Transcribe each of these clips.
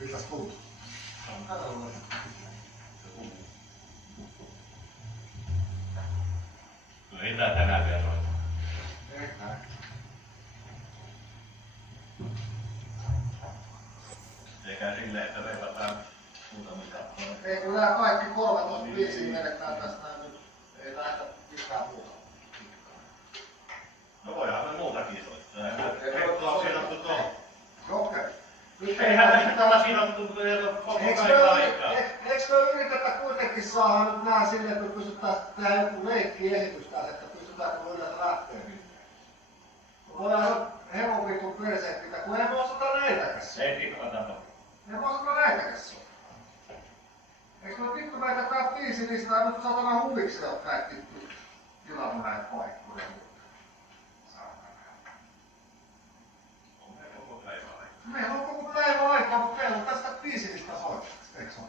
Mitäs tuntuu? No ei tää tänään vielä soita. Ehkä. Eikä silleen, että reivataan muutamia kappaleita. Ei kun nää kaikki 13 biisiä menetään tästä nyt. Ei lähdetä mitään muuta. No voidaan me muutakin soittaa. Hekko on sidottu tuohon. Okei. Eihän me pitää olla sidottu koko päivän aikaa. Eikö me yritetä kuitenkin saada nyt nää silleen, että me pystytään tehdä joku leikkiesitys taas, että pystytäänkö me yleensä lähteä mitään? Me voidaan hevon vitun perseet, kun ei me osata näitäkään soittaa. Ei tikkata tohon. Ei me osata näitäkään soittaa. Eikö me vittu meitä tää biisilistaa nyt satana huviksi, jotka ei tilannut näitä paikkoja? Meillä on koko päivä aikaa, mutta meillä on tästä biisilista soittamista, eikö ole?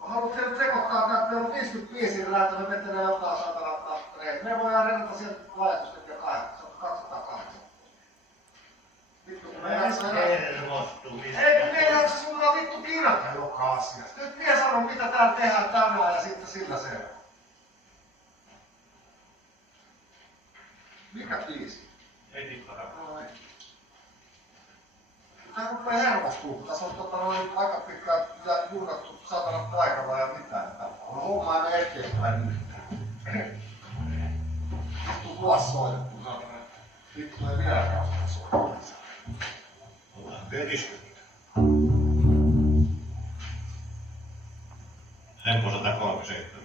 Haluatko nyt sekoittaa, että meillä on 50 biisiä, että me menee jotain saatana tahtoreita. Me voidaan rennata sieltä laajatusta ja 208. Vittu, kun me ei kun me jaksa sulla vittu kirjoittaa joka asiasta. Nyt mie sanon mitä täällä tehdään tänään ja sitten sillä seuraa. Mikä biisi? Ei tikkata. Tää rupee hermostuu, kun tässä on aika pitkään juurdattu satana paikalla ja mitään. On hommaa ne eteenpäin nyt. Vittu vuosi soitettu satana. Vittu ei vieläkään osata soittaa. Ollaan pötiskynyt. Tempo 137.